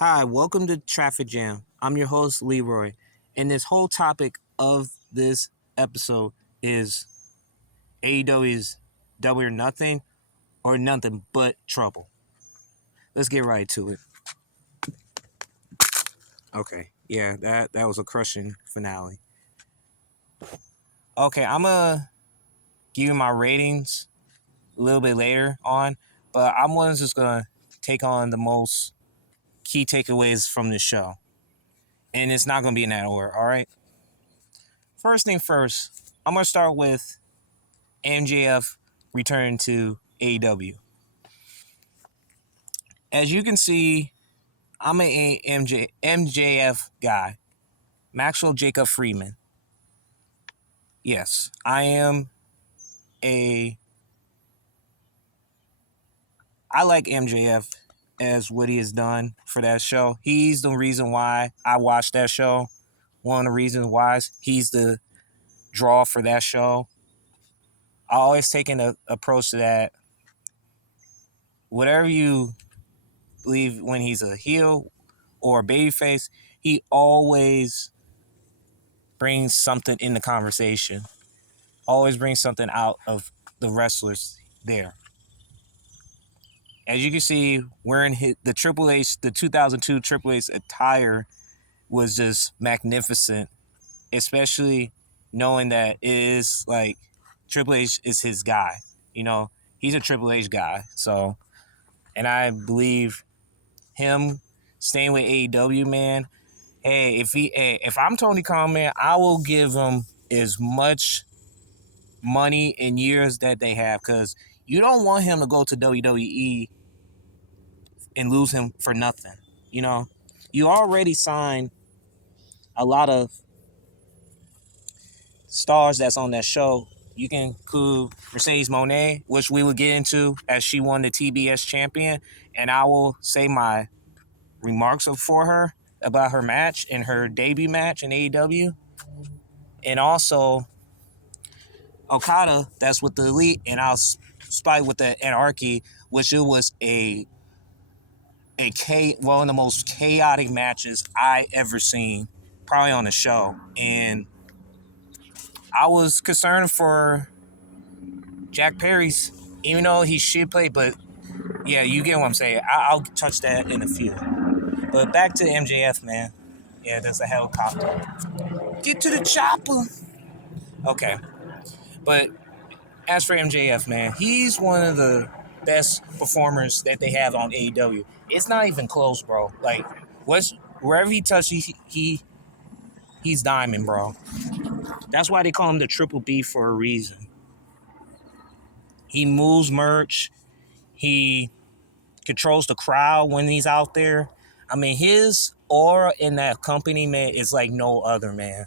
Hi, welcome to Traffic Jam. I'm your host, Leroy, and this whole topic of this episode is AEW's Double or Nothing or Nothing But Trouble. Let's get right to it. Okay, yeah, that was a crushing finale. Okay, I'm gonna give you my ratings a little bit later on, but I'm just gonna take on the most key takeaways from this show, and it's not gonna be in that order. All right. First thing first, I'm gonna start with MJF returning to AEW. As you can see, I'm a MJF guy, Maxwell Jacob Freeman. Yes, I am a. I like MJF as what he has done for that show. He's the reason why I watched that show. One of the reasons why he's the draw for that show. I always take an approach to that. Whatever you believe when he's a heel or a babyface, he always brings something in the conversation. Always brings something out of the wrestlers there. As you can see, wearing the Triple H, the 2002 Triple H attire was just magnificent, especially knowing that it is like Triple H is his guy. You know, he's a Triple H guy. So, and I believe him staying with AEW, man. Hey, if I'm Tony Khan, man, I will give him as much money and years that they have, because you don't want him to go to WWE and lose him for nothing. You know, you already signed a lot of stars that's on that show. You can include Mercedes Moné, which we will get into as she won the TBS champion, and I will say my remarks for her about her match and her debut match in AEW. And also Okada, that's with the Elite, and I'll spike with the Anarchy, which it was one of the most chaotic matches I ever seen, probably on the show. And I was concerned for Jack Perry's, even though he should play, but yeah, you get what I'm saying. I'll touch that in a few. But back to MJF, man. Yeah, there's a helicopter. Get to the chopper. Okay. But as for MJF, man, he's one of the best performers that they have on AEW. It's not even close, bro. Like, wherever he touches, he's diamond, bro. That's why they call him the Triple B for a reason. He moves merch. He controls the crowd when he's out there. I mean, his aura in that company, man, is like no other, man.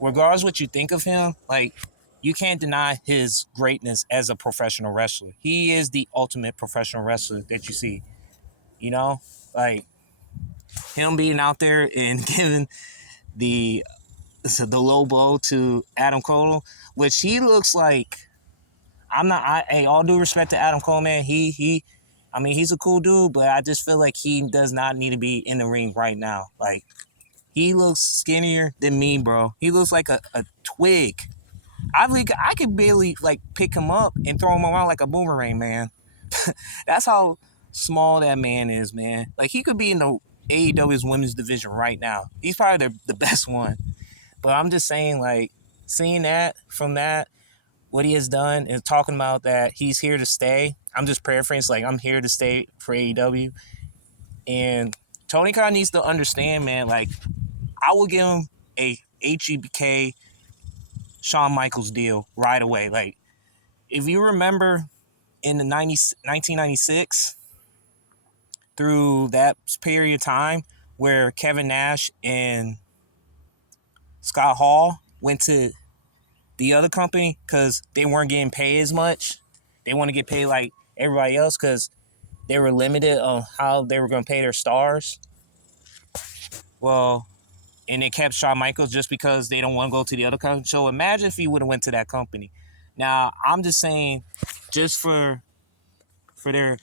Regardless what you think of him, like, you can't deny his greatness as a professional wrestler. He is the ultimate professional wrestler that you see. You know, like him being out there and giving the low blow to Adam Cole, which he looks like. Hey, all due respect to Adam Cole, man. I mean, he's a cool dude, but I just feel like he does not need to be in the ring right now. Like, he looks skinnier than me, bro. He looks like a twig. I could barely like pick him up and throw him around like a boomerang, man. That's how small that man is, man. Like, he could be in the AEW's women's division right now. He's probably the best one. But I'm just saying, like, seeing that from that, what he has done and talking about that he's here to stay. I'm just paraphrasing, like, I'm here to stay for AEW. And Tony Khan needs to understand, man, like, I will give him a HBK Shawn Michaels deal right away. Like, if you remember in the 1996, through that period of time where Kevin Nash and Scott Hall went to the other company because they weren't getting paid as much. They want to get paid like everybody else because they were limited on how they were going to pay their stars. Well, and they kept Shawn Michaels just because they don't want to go to the other company. So imagine if he would have went to that company. Now, I'm just saying, just for their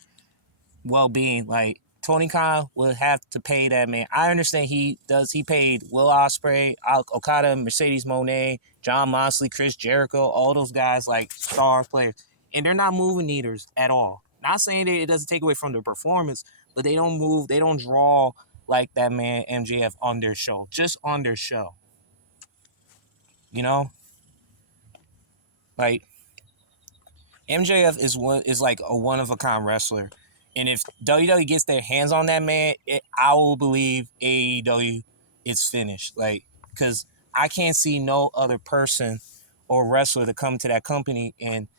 well-being, like, Tony Khan will have to pay that man. I understand he paid Will Ospreay, Okada, Mercedes Moné, John Moxley, Chris Jericho, all those guys like star players. And they're not moving eaters at all. Not saying that it doesn't take away from their performance, but they don't move, they don't draw like that man MJF on their show. Just on their show. You know? Like MJF is like a one of a kind wrestler. And if WWE gets their hands on that man, I will believe AEW is finished. Like, because I can't see no other person or wrestler to come to that company and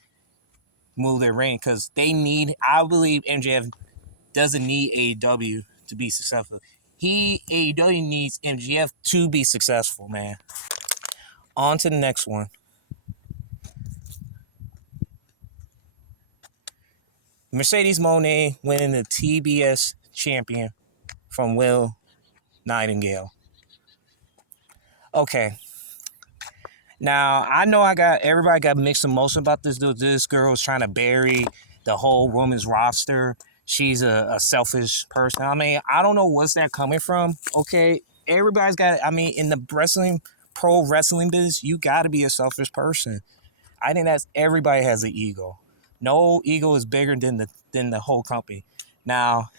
move their reign. Because I believe MJF doesn't need AEW to be successful. AEW needs MJF to be successful, man. On to the next one. Mercedes Moné winning the TBS champion from Will Nightingale. Okay. Now, I know everybody got mixed emotions about this dude. This girl is trying to bury the whole women's roster. She's a selfish person. I mean, I don't know what's that coming from. Okay. Everybody's in the pro wrestling business, you got to be a selfish person. I think everybody has an ego. No ego is bigger than the whole company. Now,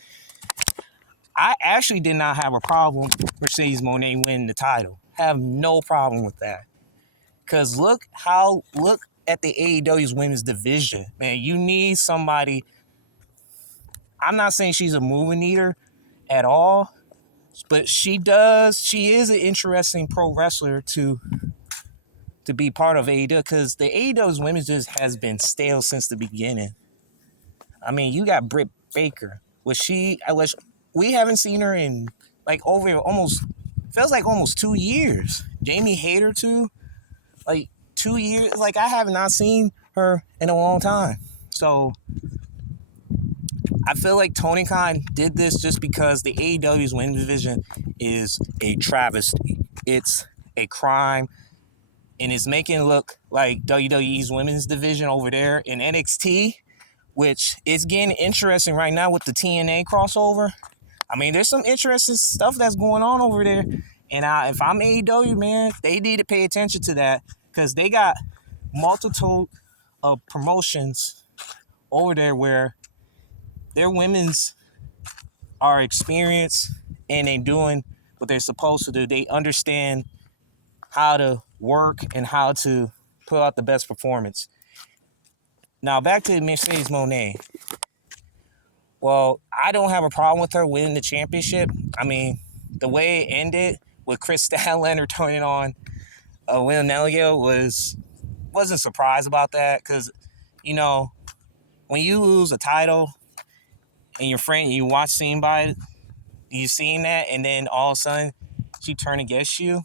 I actually did not have a problem with Mercedes Moné winning the title. Have no problem with that. Because look at the AEW's women's division. Man, you need somebody. I'm not saying she's a moving eater at all, but she is an interesting pro wrestler to be part of AEW, because the AEW's women's just has been stale since the beginning. I mean, you got Britt Baker. We haven't seen her in like over feels like almost 2 years. Jamie Hayter too, like 2 years. Like, I have not seen her in a long time. So I feel like Tony Khan did this just because the AEW's women's division is a travesty. It's a crime, and it's making it look like WWE's women's division over there in NXT, which is getting interesting right now with the TNA crossover. I mean, there's some interesting stuff that's going on over there. And if I'm AEW, man, they need to pay attention to that, because they got multiple of promotions over there where their women's are experienced and they doing what they're supposed to do. They understand how to work and how to put out the best performance. Now, back to Mercedes Moné. Well, I don't have a problem with her winning the championship. I mean, the way it ended with Chris Statlander turning on Will Nightingale wasn't surprised about that, because, you know, when you lose a title and your friend, you watch somebody, you seen that, and then all of a sudden she turned against you,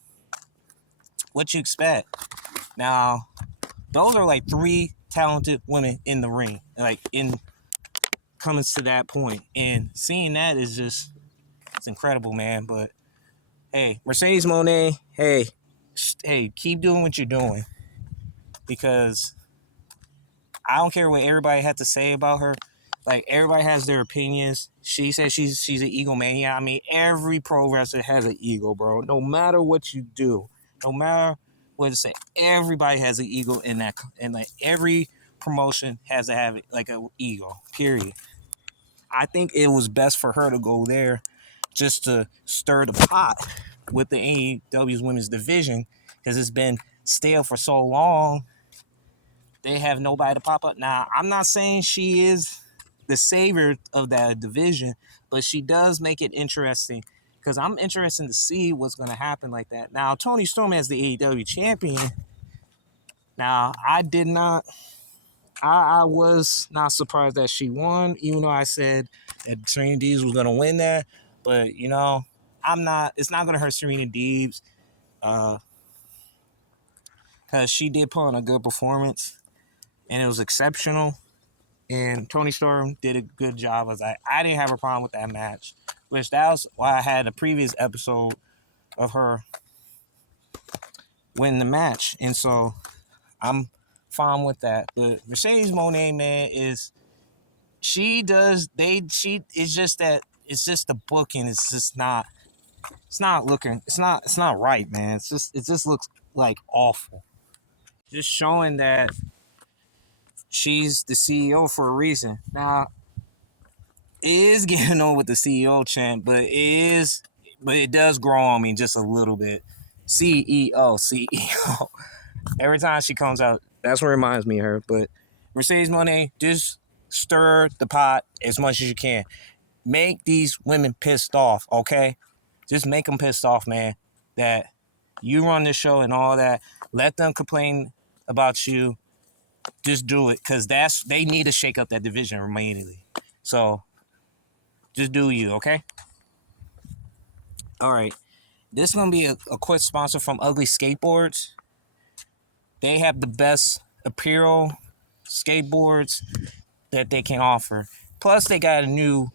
what you expect? Now, those are like 3 talented women in the ring, like in coming to that point, and seeing that is just, it's incredible, man. But hey, Mercedes Moné, hey, keep doing what you're doing, because I don't care what everybody had to say about her. Like, everybody has their opinions. She says she's an egomaniac. I mean, every pro wrestler has an ego, bro. No matter what you do, no matter what to say, everybody has an ego in that, and like every promotion has to have like an ego. Period. I think it was best for her to go there just to stir the pot with the AEW's women's division, because it's been stale for so long. They have nobody to pop up. Now, I'm not saying she is the savior of that division, but she does make it interesting, because I'm interested to see what's going to happen like that. Now, Toni Storm as the AEW champion. Now, I was not surprised that she won, even though I said that Serena Deebs was going to win that. But, you know, it's not going to hurt Serena Deebs, because she did put on a good performance, and it was exceptional. And Toni Storm did a good job. I didn't have a problem with that match, which that was why I had a previous episode of her winning the match. And so I'm fine with that. But Mercedes Moné, man, it's just that it's just the booking. It's just not. It's not looking. It's not right, man. It just looks like awful. Just showing that she's the CEO for a reason. Now, it is getting on with the CEO chant, but it does grow on me just a little bit. CEO, CEO. Every time she comes out, that's what reminds me of her. But Mercedes Moné, just stir the pot as much as you can. Make these women pissed off, okay? Just make them pissed off, man. That you run the show and all that. Let them complain about you. Just do it, because they need to shake up that division immediately. So just do you, okay? All right. This is gonna be a quick sponsor from Ugly Skateboards. They have the best apparel skateboards that they can offer. Plus, they got a new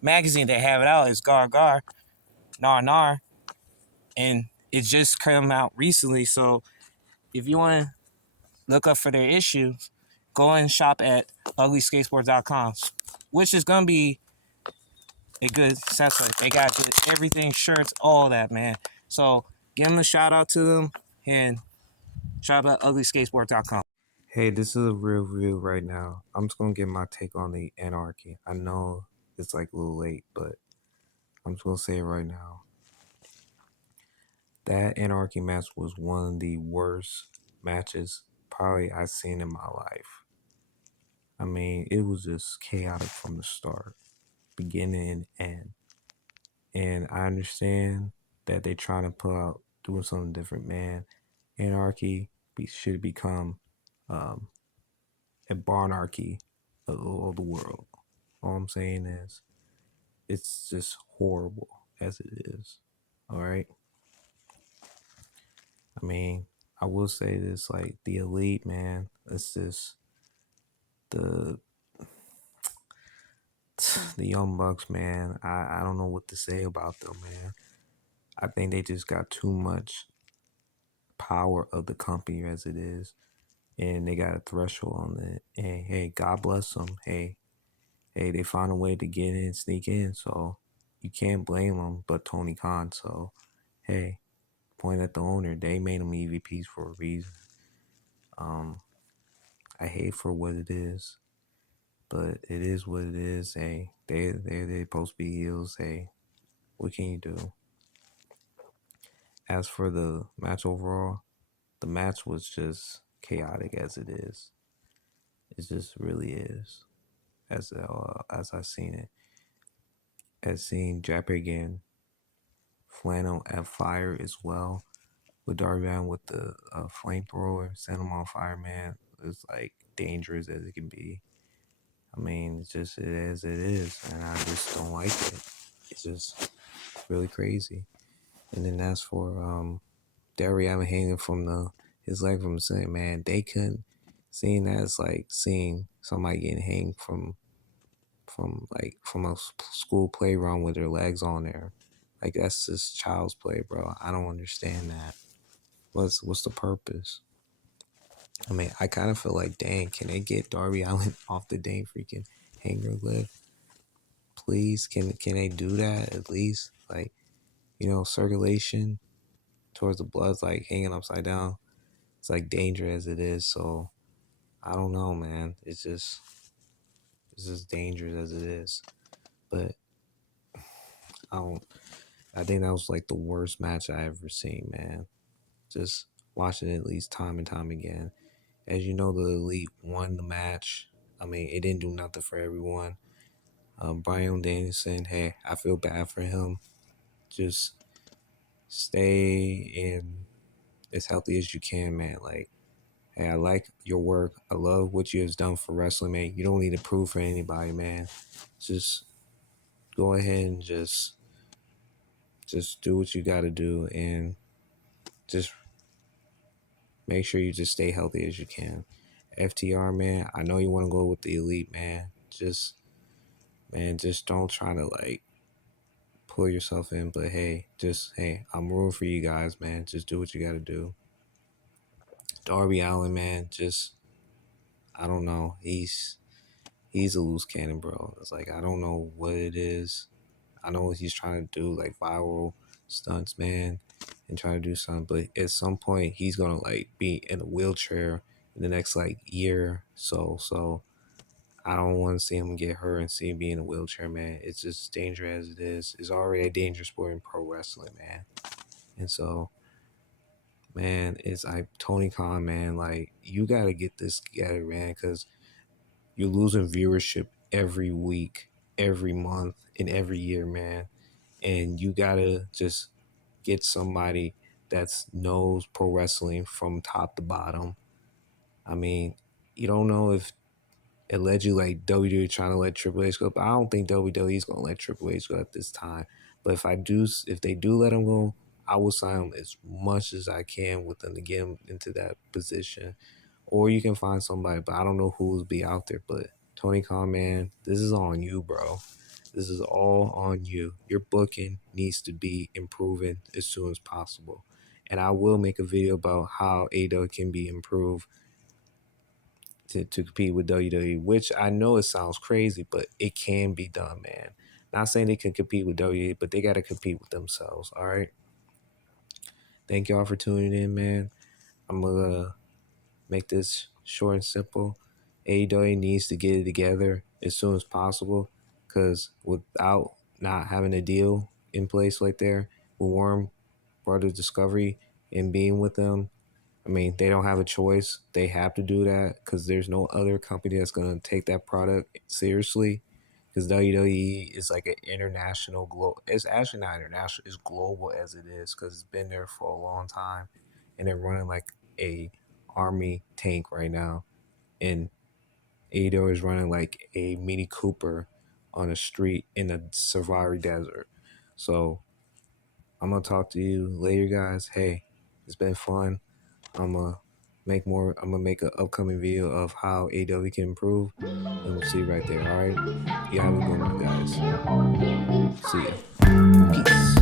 magazine they have it out. It's Gar Gar, Nar Nar, and it just came out recently. So if you want to look up for their issues, go and shop at uglyskateboards.com, which is gonna be a good accessory. They got good everything, shirts, all that, man. So give them a shout out to them and shop at uglyskateboards.com. Hey, this is a real review right now. I'm just gonna give my take on the Anarchy. I know it's like a little late, but I'm just gonna say it right now. That Anarchy match was one of the worst matches probably I've seen in my life. I mean, it was just chaotic from the start, beginning and end. And I understand that they're trying to pull out doing something different, man. Anarchy should become a barnarchy of the world. All I'm saying is it's just horrible as it is. All right. I mean, I will say this, like the elite, man, it's just the young bucks, man. I don't know what to say about them, man. I think they just got too much power of the company as it is, and they got a threshold on it. And hey, God bless them. Hey, they found a way to get in, sneak in. So you can't blame them, but tonykhan. So hey, point at the owner. They made them EVPs for a reason. I hate for what it is, but it is what it is. Hey, they're supposed to be heels. Hey, what can you do? As for the match overall, the match was just chaotic as it is. It just really is. As I seen it, as seen Japper again, Flannel at fire as well. With Darby Allin with the flamethrower, set him on fire, man. It's like dangerous as it can be. I mean, it's just it is, and I just don't like it. It's just really crazy. And then as for Darby Allin hanging from his leg from the ceiling, man, they couldn't. Seeing that is like seeing somebody getting hanged from a school playground with their legs on there. Like that's just child's play, bro. I don't understand that. What's the purpose? I mean, I kind of feel like, dang, can they get Darby Allin off the dang freaking hanger lift? Please, can they do that at least? Like, circulation towards the blood's like hanging upside down. It's like dangerous as it is. So I don't know, man. It's just dangerous as it is. But I don't. I think that was like the worst match I ever seen, man. Just watching it at least time and time again. As you know, the Elite won the match. I mean, it didn't do nothing for everyone. Brian Danielson, hey, I feel bad for him. Just stay in as healthy as you can, man. Like, hey, I like your work. I love what you have done for wrestling, man. You don't need to prove for anybody, man. Just go ahead and just do what you got to do, and just make sure you just stay healthy as you can. FTR, man, I know you want to go with the Elite, man. Just don't try to like pull yourself in. But hey, I'm rooting for you guys, man. Just do what you got to do. Darby Allin, man, I don't know. He's a loose cannon, bro. It's like I don't know what it is. I know he's trying to do like viral stunts, man, and trying to do something, but at some point he's gonna like be in a wheelchair in the next like year. So I don't want to see him get hurt and see him be in a wheelchair, man. It's just dangerous as it is. It's already a dangerous sport in pro wrestling, man. And so, man, it's like Tony Khan, man. Like you got to get this together, man, because you're losing viewership every week, every month, and every year, man. And you gotta just get somebody that's knows pro wrestling from top to bottom. I mean, you don't know if allegedly like WWE trying to let Triple H go, but I don't think WWE is gonna let Triple H go at this time. But if they do let him go, I will sign him as much as I can with them to get him into that position. Or you can find somebody, but I don't know who will be out there. But Tony Khan, man, this is on you, bro. This is all on you. Your booking needs to be improving as soon as possible. And I will make a video about how AEW can be improved to compete with WWE, which I know it sounds crazy, but it can be done, man. Not saying they can compete with WWE, but they got to compete with themselves, all right? Thank y'all for tuning in, man. I'm going to make this short and simple. AEW needs to get it together as soon as possible because without not having a deal in place like there with Warren Brothers Discovery and being with them, I mean, they don't have a choice. They have to do that because there's no other company that's going to take that product seriously. Because WWE is like an international, it's actually not international, it's global as it is because it's been there for a long time. And they're running like a army tank right now. And AEW is running like a Mini Cooper on a street in the Safari Desert. So I'm going to talk to you later, guys. Hey, it's been fun. I'm gonna I'm gonna make an upcoming video of how AW can improve, and we'll see you right there. All right, you have a good one, guys. See ya. Peace.